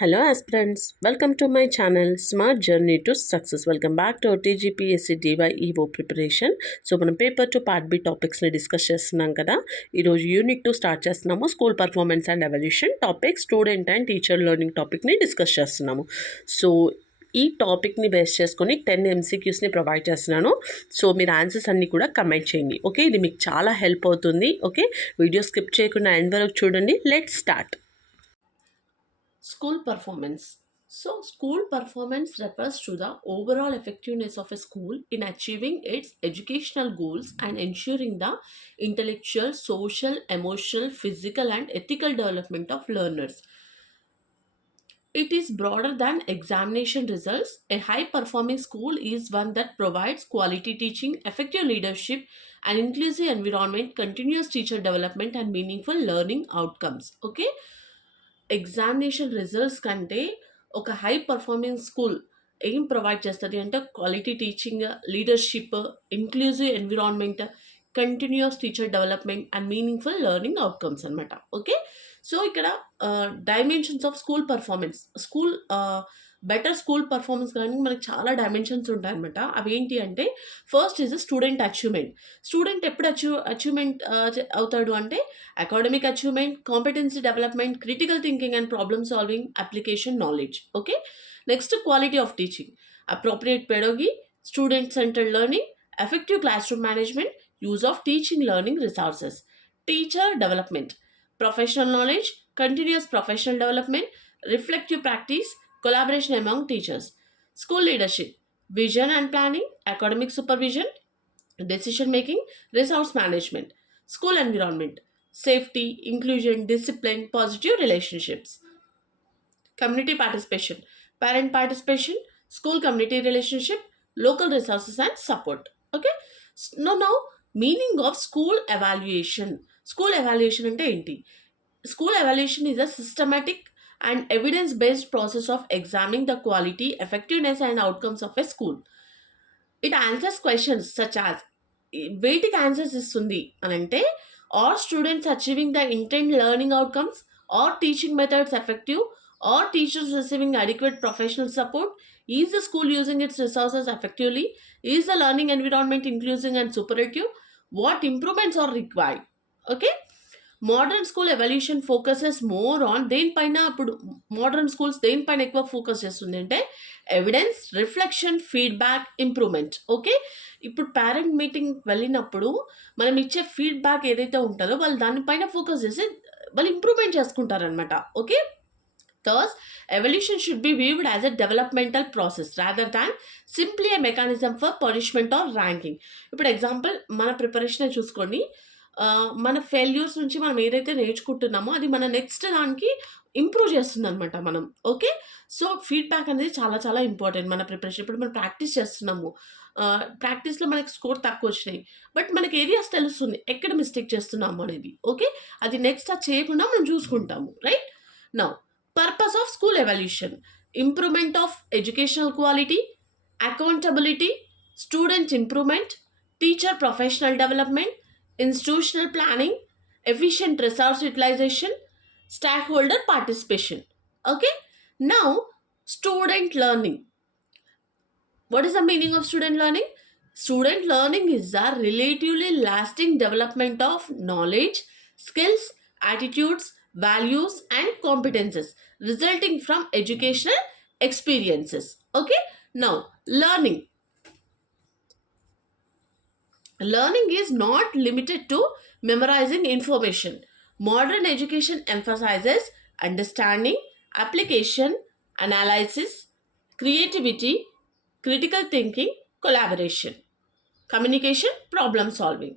Hello aspirants, welcome to my channel Smart Journey to Success. Welcome back to TGPSC DY EVO preparation. So మనం paper two part B టాపిక్స్ని discuss చేస్తున్నాం కదా. ఈరోజు unit 2 start చేస్తున్నాము. School performance and evaluation topic student and teacher learning టాపిక్ని discuss చేస్తున్నాము. So ఈ టాపిక్ని బేస్ చేసుకొని 10 MCQస్ని ప్రొవైడ్ చేస్తున్నాను. సో మీరు ఆన్సర్స్ అన్నీ కూడా కమెంట్ చేయండి. ఓకే, ఇది మీకు చాలా హెల్ప్ అవుతుంది. ఓకే, వీడియో స్కిప్ చేయకుండా ఎండ్ వరకు చూడండి. Let's start. School performance. So, school performance refers to the overall effectiveness of a school in achieving its educational goals and ensuring the intellectual, social, emotional, physical, and ethical development of learners. It is broader than examination results. A high performing school is one that provides quality teaching, effective leadership, an inclusive environment, continuous teacher development, and meaningful learning outcomes. Okay. Examination results కంటే ఒక high performing school ఏం provide చేస్తుంది అంటే quality teaching, leadership, inclusive environment, continuous teacher development and meaningful learning outcomes అనమాట. Okay, so ఇక్కడ dimensions of school performance, better school performance కానీ మనకి చాలా డైమెన్షన్స్ ఉంటాయన్నమాట. అవి ఏంటి అంటే first is student achievement. Student ఎప్పుడు అచీవ్మెంట్ అవుతాడు అంటే academic achievement, competency development, critical thinking and problem solving, application knowledge. Okay, next quality of teaching, appropriate pedagogy, student centred learning, effective classroom management, use of teaching learning resources. Teacher development, professional knowledge, continuous professional development, reflective practice, collaboration among teachers. School leadership, vision and planning, academic supervision, decision making, resource management. School environment, safety, inclusion, discipline, positive relationships. Community participation, parent participation, school community relationship, local resources and support. Okay, now meaning of school evaluation. School evaluation ante enti? School evaluation is a systematic and evidence based process of examining the quality, effectiveness and outcomes of a school. It answers questions such as వేటికి answers ఇస్తుంది అని అంటే are students achieving the intent learning outcomes, are teaching methods effective, are teachers receiving adequate professional support, is the school using its resources effectively, is the learning environment inclusive and supportive, what improvements are required. Okay, modern school evaluation focuses more on దేనిపైన, ఇప్పుడు modern schools దేనిపైన ఎక్కువ focus చేస్తుంది అంటే evidence, reflection, feedback, improvement. Okay, ఇప్పుడు parent meeting వెళ్ళినప్పుడు మనం ఇచ్చే ఫీడ్బ్యాక్ ఏదైతే ఉంటుందో వాళ్ళు దానిపైన ఫోకస్ చేసి వాళ్ళు ఇంప్రూవ్మెంట్ చేసుకుంటారనమాట. Okay, thus evolution should be viewed as a developmental process rather than simply a mechanism for punishment or ranking. ఇప్పుడు ఎగ్జాంపుల్ మన ప్రిపరేషన్ చూసుకోండి, మన ఫెయిల్యూర్స్ నుంచి మనం ఏదైతే నేర్చుకుంటున్నామో అది మన నెక్స్ట్ దానికి ఇంప్రూవ్ చేస్తుంది అనమాట మనం. ఓకే, సో ఫీడ్బ్యాక్ అనేది చాలా చాలా ఇంపార్టెంట్ మన ప్రిపరేషన్. ఇప్పుడు మనం ప్రాక్టీస్ చేస్తున్నాము, ప్రాక్టీస్లో మనకి స్కోర్ తక్కువ వచ్చినాయి, బట్ మనకి ఏరియాస్ తెలుస్తుంది ఎక్కడ మిస్టేక్ చేస్తున్నాము అనేది. ఓకే, అది నెక్స్ట్ అది చేయకుండా మనం చూసుకుంటాము. Right, now purpose of school evolution, improvement of educational quality, accountability, student improvement, teacher professional development, institutional planning, efficient resource utilization, stakeholder participation. Okay, now student learning. What is the meaning of student learning? Student learning is a relatively lasting development of knowledge, skills, attitudes, values and competences resulting from educational experiences. Okay, now learning is not limited to memorizing information. Modern education emphasizes understanding, application, analysis, creativity, critical thinking, collaboration, communication, problem solving.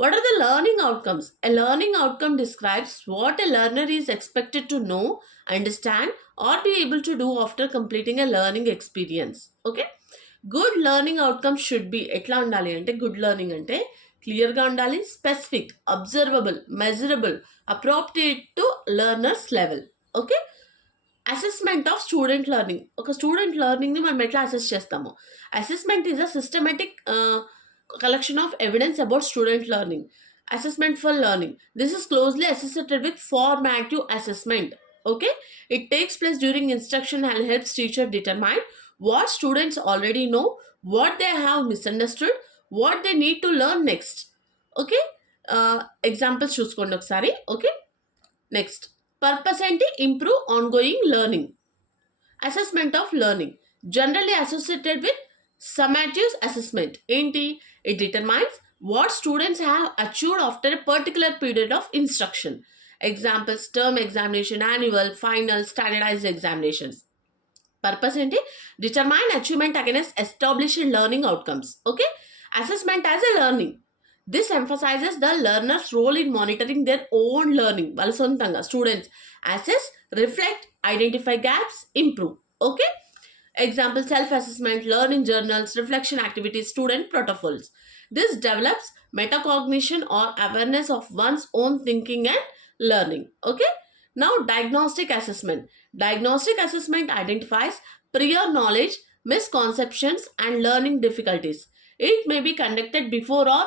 What are the learning outcomes? A learning outcome describes what a learner is expected to know, understand, or be able to do after completing a learning experience. Okay, good learning outcomes should be ఎట్లా ఉండాలి అంటే, good learning అంటే క్లియర్గా ఉండాలి, specific, observable, measurable, appropriate to learners level. Okay, assessment of student learning. ఒక student లెర్నింగ్ని మనం ఎట్లా assess చేస్తాము? Assessment is a systematic collection of evidence about student learning. Assessment for learning. This is closely associated with formative assessment. Okay, it takes place during instruction and helps teacher determine what students already know, what they have misunderstood, what they need to learn next. Okay, examples చూసుకోండి ఒకసారి. Okay, next purpose ఏంటి? Improve ongoing learning. Assessment of learning generally associated with summative assessment ఏంటి? It determines what students have achieved after a particular period of instruction. Examples: term examination, annual, final, standardized examinations. Purpose ఏంటి? Determine achievement against established learning outcomes. Okay, assessment as a learning. This emphasizes the learner's role in monitoring their own learning. వాళ్ళ సొంతంగా students assess, reflect, identify gaps, improve. Okay, example: self-assessment, learning journals, reflection activities, student protocols. This develops metacognition or awareness of one's own thinking and learning. Okay, now diagnostic assessment. Diagnostic assessment identifies prior knowledge, misconceptions, and learning difficulties. It may be conducted before or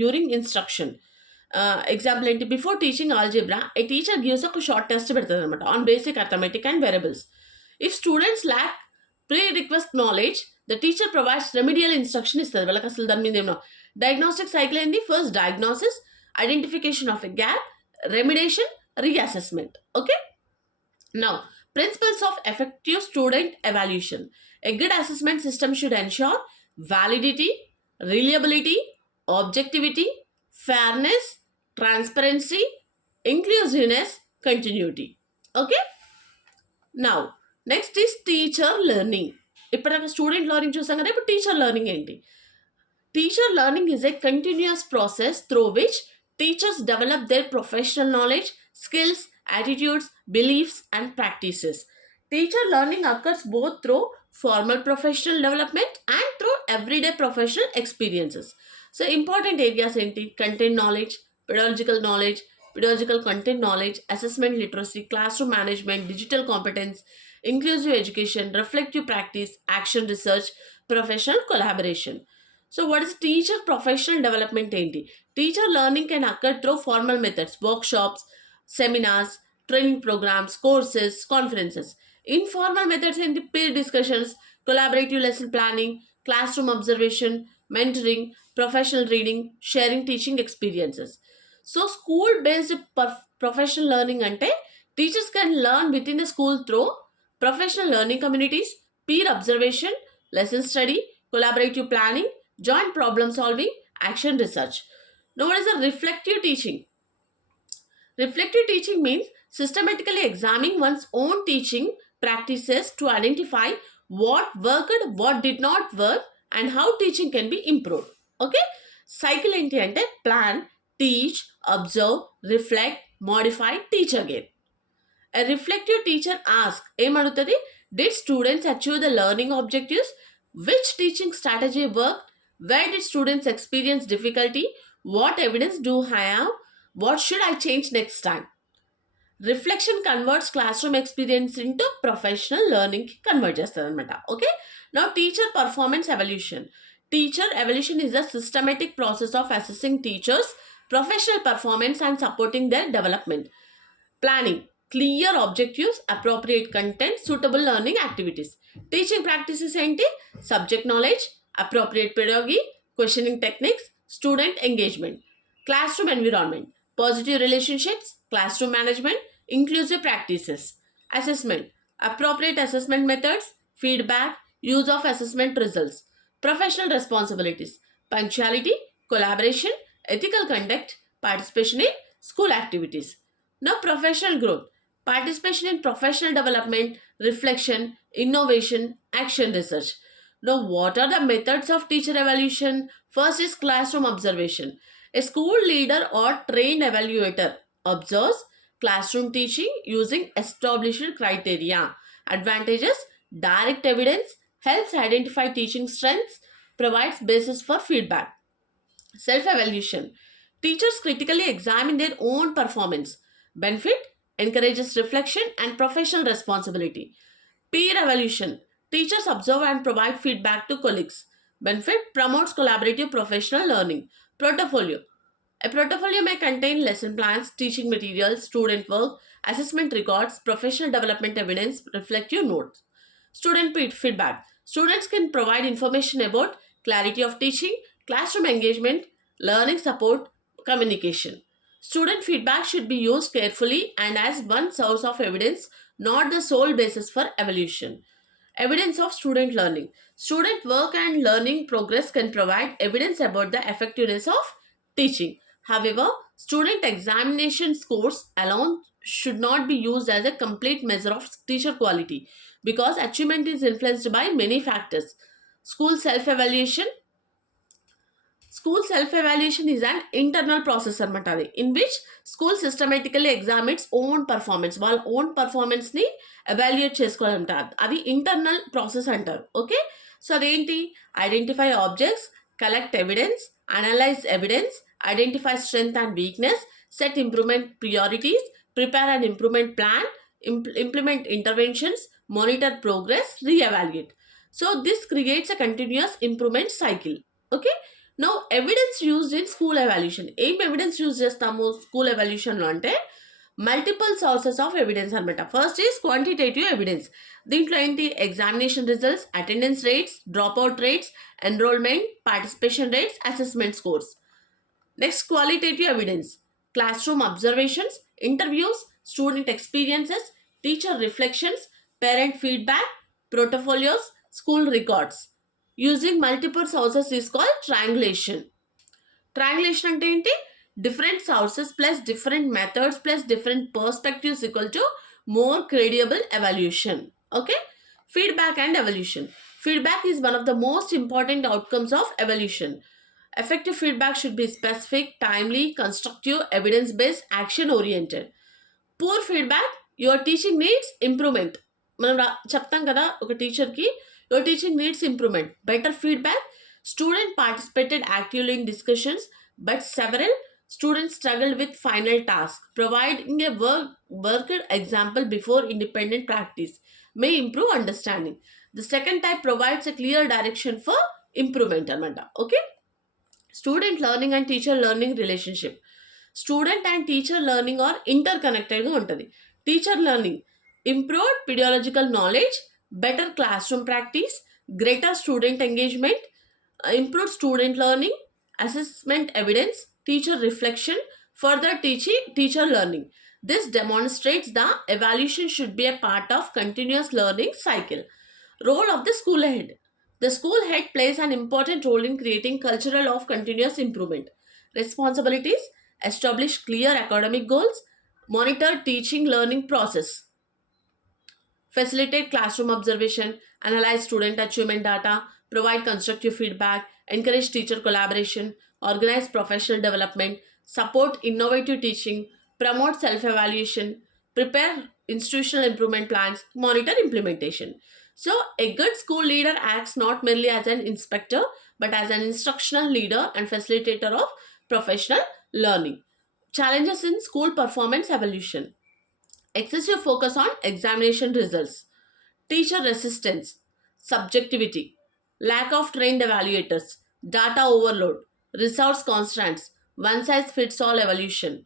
during instruction. Example ఏంటి? Before teaching algebra, a teacher gives a short test పెడుతుంది అనమాట on basic arithmetic and variables. If students lack pre-request knowledge, the teacher provides remedial instruction ఇస్తుంది వాళ్ళకి. అసలు దాని మీద ఏమో diagnostic cycle ఏంటి? First diagnosis, identification of a gap, remediation, reassessment. Okay, now principles of effective student evaluation. A good assessment system should ensure validity, reliability, objectivity, fairness, transparency, inclusiveness, continuity. Okay, now next is teacher learning. ఇప్పటిదాకా student learning చూసాం కదా, ఇప్పుడు teacher learning ఏంటి? Teacher learning is a continuous process through which teachers develop their professional knowledge, skills, attitudes, beliefs and practices. Teacher learning occurs both through formal professional development and through everyday professional experiences. So important areas ఏంటి? Content knowledge, pedagogical content knowledge, assessment literacy, classroom management, digital competence, inclusive education, reflective practice, action research, professional collaboration. So what is teacher professional development ఏంటి? Teacher learning can occur through formal methods, workshops, seminars, training programs, courses, conferences. Informal methods ఏంటి? Peer discussions, collaborative lesson planning, classroom observation, mentoring, professional reading, sharing teaching experiences. So school based professional learning అంటే teachers can learn within the school through professional learning communities, peer observation, lesson study, collaborative planning, joint problem solving, action research. Now what is the reflective teaching? Reflective teaching means systematically examining one's own teaching practices to identify what worked, what did not work, and how teaching can be improved. Okay, cycle ఏంటి అంటే plan, teach, observe, reflect, modify, teach again. A reflective teacher asks, ఏమడుగుతుంది? Did students achieve the learning objectives? Which teaching strategy worked? Where did students experience difficulty? What evidence do I have? What should I change next time? Reflection converts classroom experience into professional learning కి convert చేస్తుంది అనమాట. Okay, now teacher performance evolution. Teacher evolution is a systematic process of assessing teachers professional performance and supporting their development. Planning, clear objectives, appropriate content, suitable learning activities. Teaching practices ఏంటి? Subject knowledge, appropriate pedagogy, questioning techniques, student engagement. Classroom environment, positive relationships, classroom management, inclusive practices. Assessment, appropriate assessment methods, feedback, use of assessment results. Professional responsibilities, punctuality, collaboration, ethical conduct, participation in school activities. Now professional growth, participation in professional development, reflection, innovation, action research. Now what are the methods of teacher evaluation? First is classroom observation. A school leader or trained evaluator observes classroom teaching using established criteria. Advantages: direct evidence, helps identify teaching strengths, provides basis for feedback. Self-evaluation, teachers critically examine their own performance. Benefit: encourages reflection and professional responsibility. Peer evaluation, teachers observe and provide feedback to colleagues. Benefit: promotes collaborative professional learning. Portfolio, a portfolio may contain lesson plans, teaching materials, student work, assessment records, professional development evidence, reflective notes. Student feedback. Students can provide information about clarity of teaching, classroom engagement, learning support, communication. Student feedback should be used carefully and as one source of evidence, not the sole basis for evaluation. Evidence of student learning. Student work and learning progress can provide evidence about the effectiveness of teaching. However, student examination scores alone should not be used as a complete measure of teacher quality because achievement is influenced by many factors. School self evaluation. School self evaluation is an internal process అనమాట అది in which school systematically examines own performance వాళ్ళ own performance ని evaluate చేసుకోవాలంటారు అది internal process అంటారు okay so అదేంటి identify objects collect evidence analyse evidence identify strength and weakness set improvement priorities prepare and improvement plan implement interventions monitor progress re-evaluate so this creates a continuous improvement cycle okay no evidence used in school evaluation ఏం evidence use చేస్తాము school ఎవాల్యూషన్లో అంటే multiple sources of evidence అనమాట first is quantitative evidence దీంట్లో ఏంటి examination results attendance rates drop out rates enrolment participation rates assessment scores next qualitative evidence classroom observations interviews student experiences teacher reflections parent feedback portfolios school records using multiple sources is called triangulation triangulation అంటే ఏంటి different sources plus different methods plus different perspectives equal to more credible evaluation okay feedback and evaluation feedback is one of the most important outcomes of evaluation effective feedback should be specific timely constructive evidence based action oriented poor feedback your teaching needs improvement మనం చెప్తాం కదా ఒక టీచర్కి your teaching needs improvement better feedback student participated actively in discussions but several students struggled with final task providing a worked example before independent practice may improve understanding the second type provides a clear direction for improvement anamata okay student learning and teacher learning relationship student and teacher learning are inter కనెక్టెడ్గా ఉంటుంది teacher learning improved pedagogical knowledge better classroom practice greater student engagement improved student learning assessment evidence teacher reflection further teacher learning this demonstrates the evaluation should be a part of continuous learning cycle role of the school head The school head plays an important role in creating cultural of continuous improvement. Responsibilities: establish clear academic goals, monitor teaching learning process, facilitate classroom observation, analyze student achievement data, provide constructive feedback, encourage teacher collaboration, organize professional development, support innovative teaching, promote self-evaluation, prepare institutional improvement plans, monitor implementation. So, a good school leader acts not merely as an inspector but as an instructional leader and facilitator of professional learning. Challenges in school performance evaluation: excessive focus on examination results, teacher resistance, subjectivity, lack of trained evaluators, data overload, resource constraints, one size fits all evaluation.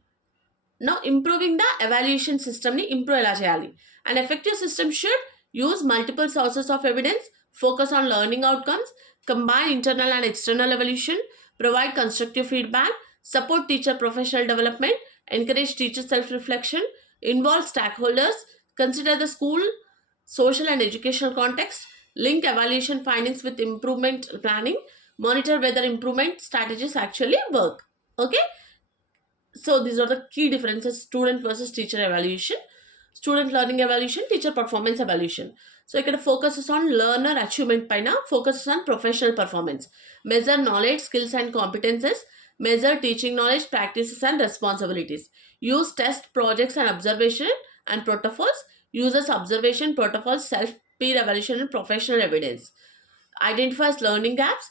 Now, improving the evaluation system ni improve ela cheyali. An effective system should use multiple sources of evidence, focus on learning outcomes, combine internal and external evaluation, provide constructive feedback, support teacher professional development, encourage teacher self-reflection, involve stakeholders, consider the school, social and educational context, link evaluation findings with improvement planning, monitor whether improvement strategies actually work. Okay? So these are the key differences: student versus teacher evaluation, student learning evaluation, teacher performance evaluation. So ఇక్కడ focuses on learner achievement పైన, focuses on professional performance, measure knowledge, skills and competences, measure teaching knowledge, practices and responsibilities, use test projects and observation and protocols, uses observation protocols, self peer evaluation and professional evidence, identifies learning gaps,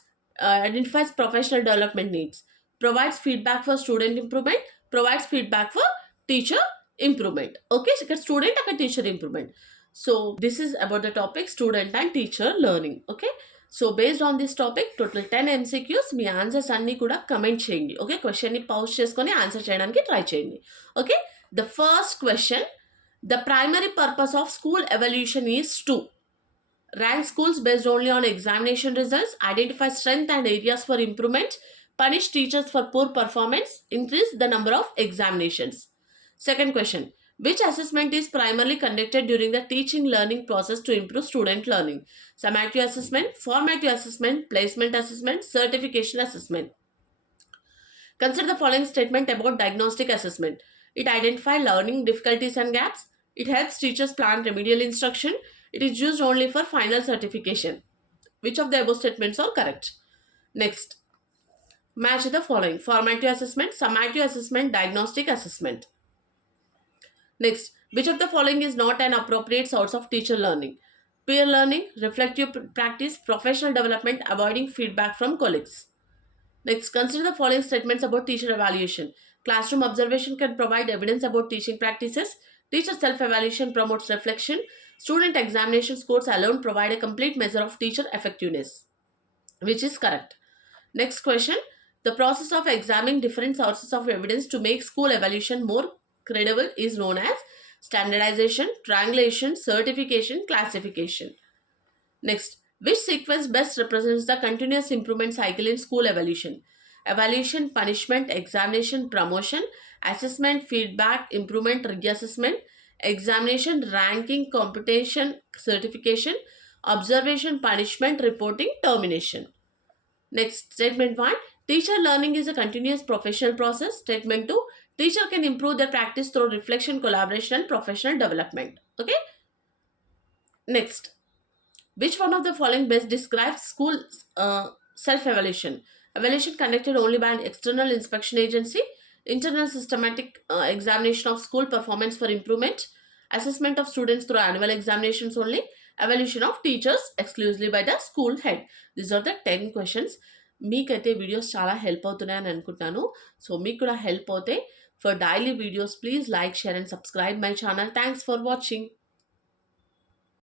identifies professional development needs, provides feedback for student improvement, provides feedback for teacher improvement. Okay, so student and teacher improvement. So this is about the topic student and teacher learning. Okay, so based on this topic total 10 MCQs me answers అన్నీ కూడా comment చేయండి. Okay, క్వశ్చన్ని pause చేసుకొని answer చేయడానికి try చేయండి. Okay, the first question: The primary purpose of school evaluation is to rank schools based only on examination results, identify strength and areas for improvement, punish teachers for poor performance, increase the number of examinations. Second question: which assessment is primarily conducted during the teaching learning process to improve student learning? Summative assessment, formative assessment, placement assessment, certification assessment. Consider the following statement about diagnostic assessment. It identifies learning difficulties and gaps. It helps teachers plan remedial instruction. It is used only for final certification. Which of the above statements are correct? Next, match the following: formative assessment, summative assessment, diagnostic assessment. Next, which of the following is not an appropriate source of teacher learning? Peer learning, reflective practice, professional development, avoiding feedback from colleagues. Next, consider the following statements about teacher evaluation. Classroom observation can provide evidence about teaching practices. Teacher self-evaluation promotes reflection. Student examination scores alone provide a complete measure of teacher effectiveness. Which is correct? Next question. The process of examining different sources of evidence to make school evaluation more credible is known as standardization, triangulation, certification, classification. Next, which sequence best represents the continuous improvement cycle in school evaluation? Evaluation, punishment, examination, promotion, assessment, feedback, improvement, reassessment, examination, ranking, computation, certification, observation, punishment, reporting, termination. Next, statement 1. Teacher learning is a continuous professional process. Statement 2. Teacher can improve their practice through reflection, collaboration, and professional development. Okay. Next, which one of the following best describes school self-evaluation? Evaluation conducted only by an external inspection agency, internal systematic examination of school performance for improvement, assessment of students through annual examinations only, evaluation of teachers exclusively by the school head. These are the 10 questions. మీకైతే videos చాలా help అవుతున్నాయని అనుకుంటున్నాను. So మీకు కూడా help అవుతాయి. For daily videos please like, share and subscribe my channel. Thanks for watching.